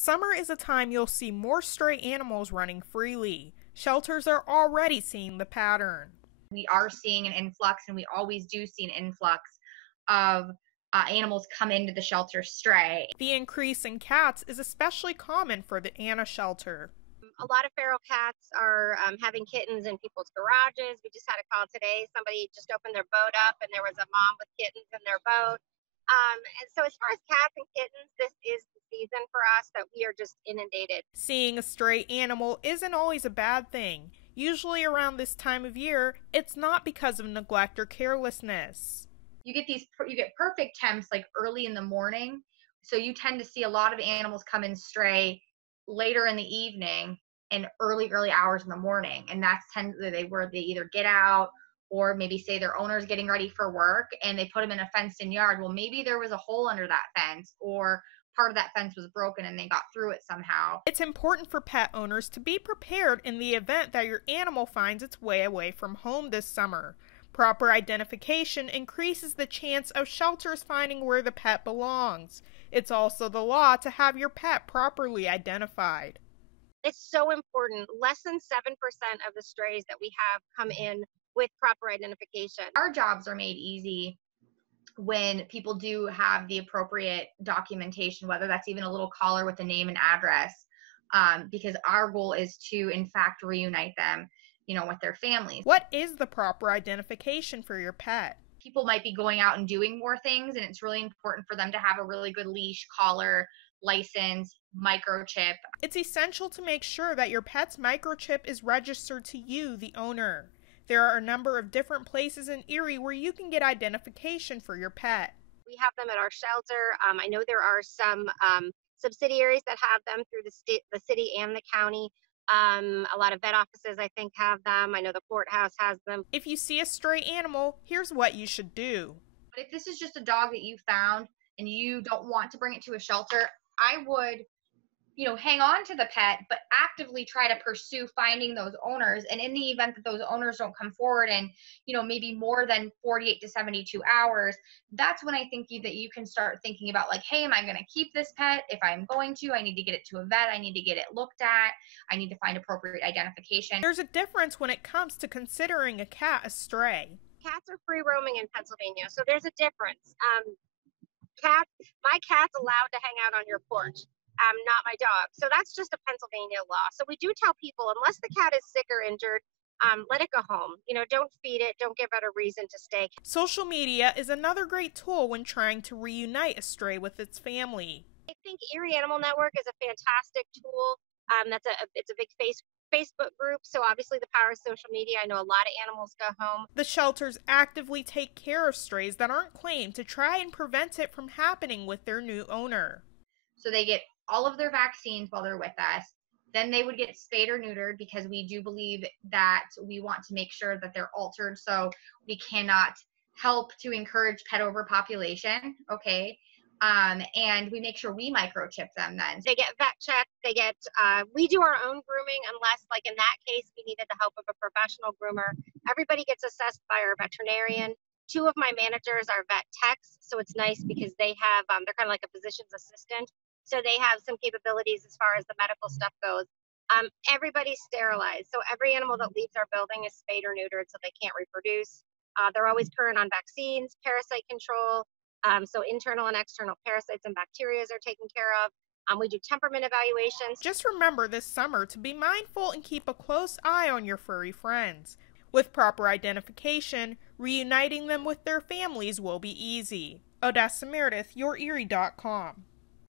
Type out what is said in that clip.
Summer is a time you'll see more stray animals running freely. Shelters are already seeing the pattern. We are seeing an influx, and we always do see an influx of animals come into the shelter stray. The increase in cats is especially common for the Anna shelter. A lot of feral cats are having kittens in people's garages. We just had a call today. Somebody just opened their boat up and there was a mom with kittens in their boat. And so as far as cats and kittens, this is the season for us that we are just inundated. Seeing a stray animal isn't always a bad thing. Usually around this time of year, it's not because of neglect or carelessness. You get perfect temps like early in the morning. So you tend to see a lot of animals come in stray later in the evening and early hours in the morning. And that's where they either get out, or maybe say their owner's getting ready for work and they put them in a fenced in yard. Well, maybe there was a hole under that fence, or part of that fence was broken and they got through it somehow. It's important for pet owners to be prepared in the event that your animal finds its way away from home this summer. Proper identification increases the chance of shelters finding where the pet belongs. It's also the law to have your pet properly identified. It's so important. Less than 7% of the strays that we have come in with proper identification. Our jobs are made easy when people do have the appropriate documentation, whether that's even a little collar with a name and address, because our goal is to, in fact, reunite them, with their families. What is the proper identification for your pet? People might be going out and doing more things, and it's really important for them to have a really good leash, collar, license, microchip. It's essential to make sure that your pet's microchip is registered to you, the owner. There are a number of different places in Erie where you can get identification for your pet. We have them at our shelter. I know there are some subsidiaries that have them through the city and the county. A lot of vet offices, I think, have them. I know the courthouse has them. If you see a stray animal, here's what you should do. But if this is just a dog that you found and you don't want to bring it to a shelter, I would, hang on to the pet, but actively try to pursue finding those owners. And in the event that those owners don't come forward in, maybe more than 48 to 72 hours, that's when I think that you can start thinking about, like, hey, am I going to keep this pet? If I'm going to, I need to get it to a vet. I need to get it looked at. I need to find appropriate identification. There's a difference when it comes to considering a cat a stray. Cats are free roaming in Pennsylvania, so there's a difference. My cat's allowed to hang out on your porch. Not my dog. So that's just a Pennsylvania law. So we do tell people, unless the cat is sick or injured, let it go home. Don't feed it. Don't give it a reason to stay. Social media is another great tool when trying to reunite a stray with its family. I think Erie Animal Network is a fantastic tool. It's a big Facebook group, so obviously the power of social media. I know a lot of animals go home. The shelters actively take care of strays that aren't claimed to try and prevent it from happening with their new owner. So they get all of their vaccines while they're with us. Then they would get spayed or neutered, because we do believe that we want to make sure that they're altered, so we cannot help to encourage pet overpopulation, okay? And we make sure we microchip them then. They get vet checked. We do our own grooming, unless, like in that case, we needed the help of a professional groomer. Everybody gets assessed by our veterinarian. 2 of my managers are vet techs, so it's nice because they have, they're kind of like a physician's assistant. So they have some capabilities as far as the medical stuff goes. Everybody's sterilized. So every animal that leaves our building is spayed or neutered so they can't reproduce. They're always current on vaccines, parasite control. So internal and external parasites and bacteria are taken care of. We do temperament evaluations. Just remember this summer to be mindful and keep a close eye on your furry friends. With proper identification, reuniting them with their families will be easy. Odessa Meredith, YourErie.com.